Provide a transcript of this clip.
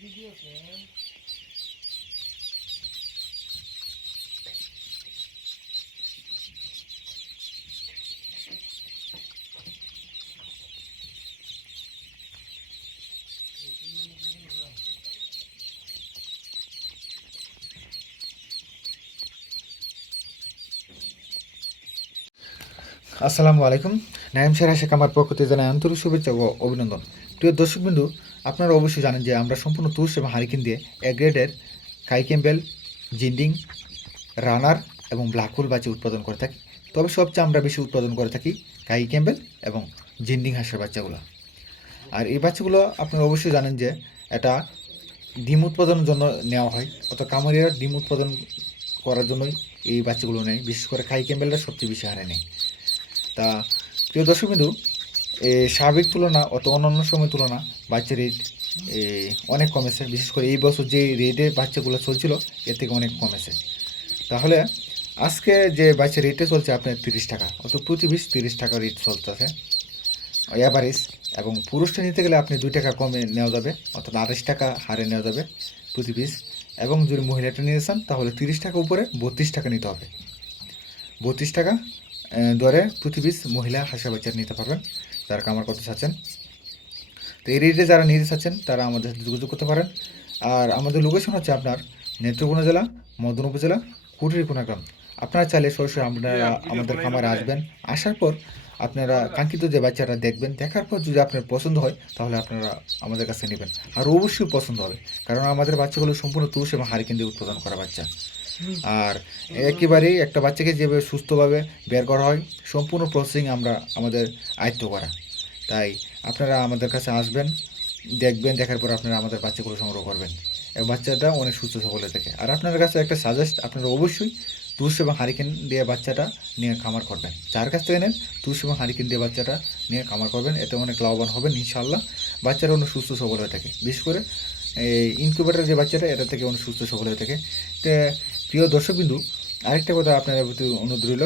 আসসালামু আলাইকুম। নাইম শের আশেক আমার পক্ষ থেকে জানাই আন্তরিক শুভেচ্ছা ও অভিনন্দন। প্রিয় দর্শকবিন্দু, আপনারা অবশ্যই জানেন যে আমরা সম্পূর্ণ তুষ এবং হারিকেন দিয়ে এ গ্রেডের কাই ক্যাম্বেল, জিন্ডিং, রানার এবং ব্ল্যাক হোল বাচ্চা উৎপাদন করে থাকি। তবে সবচেয়ে আমরা বেশি উৎপাদন করে থাকি কাই ক্যাম্বেল এবং জিন্ডিং হাঁসের বাচ্চাগুলো। আর এই বাচ্চাগুলো আপনারা অবশ্যই জানেন যে এটা ডিম উৎপাদনের জন্য নেওয়া হয়, অর্থাৎ কামারিয়ার ডিম উৎপাদন করার জন্যই এই বাচ্চাগুলো নেয়। বিশেষ করে কাই ক্যাম্বেলটা সবচেয়ে বেশি হারে নেয়। তা প্রিয় দর্শকবিন্দু, স্বাভাবিক তুলনা অত অন্যান্য সময় তুলনা বাচ্চার রেট অনেক কমেছে। বিশেষ করে এই বছর যে রেটে বাচ্চাগুলো চলছিল এর থেকে অনেক কমেছে। তাহলে আজকে যে বাচ্চার রেটে চলছে আপনার 30 টাকা, অত প্রতি পিস 30 টাকা রেট চলতেছে অ্যাভারেজ। এবং পুরুষটা নিতে গেলে আপনি 2 টাকা কমে নেওয়া যাবে, অর্থাৎ 28 টাকা হারে নেওয়া যাবে প্রতি পিস। এবং যদি মহিলাটা নিতে চান তাহলে 30 টাকা উপরে 32 টাকা নিতে হবে। 32 টাকা দরে প্রতি পিস মহিলা হাঁসের বাচ্চা নিতে পারবেন যারা কামার করতে চাচ্ছেন। তো এই রেটে যারা নিতে চাচ্ছেন তারা আমাদের সাথে যোগাযোগ করতে পারেন। আর আমাদের লোকেশন হচ্ছে আপনার নেত্রকোনা জেলা, মদন উপজেলা, কুটিরকোনা গ্রাম। আপনারা চাইলে সরাসরি আপনারা আমাদের খামারে আসবেন। আসার পর আপনারা কাঙ্ক্ষিত যে বাচ্চাটা দেখবেন, দেখার পর যদি আপনার পছন্দ হয় তাহলে আপনারা আমাদের কাছে নেবেন। আর অবশ্যই পছন্দ হবে, কারণ আমাদের বাচ্চাগুলো সম্পূর্ণ তুষ এবং হারিকেন দিয়ে উৎপাদন করা বাচ্চা। আর একেবারেই একটা বাচ্চাকে যেভাবে সুস্থভাবে বের করা হয় সম্পূর্ণ প্রসেসিং আমরা আমাদের আয়ত্ত করা। তাই আপনারা আমাদের কাছে আসবেন, দেখবেন, দেখার পর আপনারা আমাদের বাচ্চাগুলো সংগ্রহ করবেন এবং বাচ্চাটা অনেক সুস্থ সবল হয়ে থাকে। আর আপনার কাছে একটা সাজেস্ট, আপনারা অবশ্যই তুষ এবং হারিকেন দিয়ে বাচ্চাটা নিয়ে খামার করবেন। যার কাছ থেকে নেন তুষ এবং হারিকেন দিয়ে বাচ্চাটা নিয়ে খামার করবেন, এতে অনেক লাভবান হবেন ইনশাআল্লাহ। বাচ্চারা অনেক সুস্থ সবল হয়ে থাকে। বিশেষ করে এই ইনকিউবেটর যে বাচ্চাটা এটা থেকে অনেক সুস্থ সবল হয়ে থাকে। তো প্রিয় দর্শকবিন্দু, আরেকটা কথা আপনাদের প্রতি অনুরোধ রইল,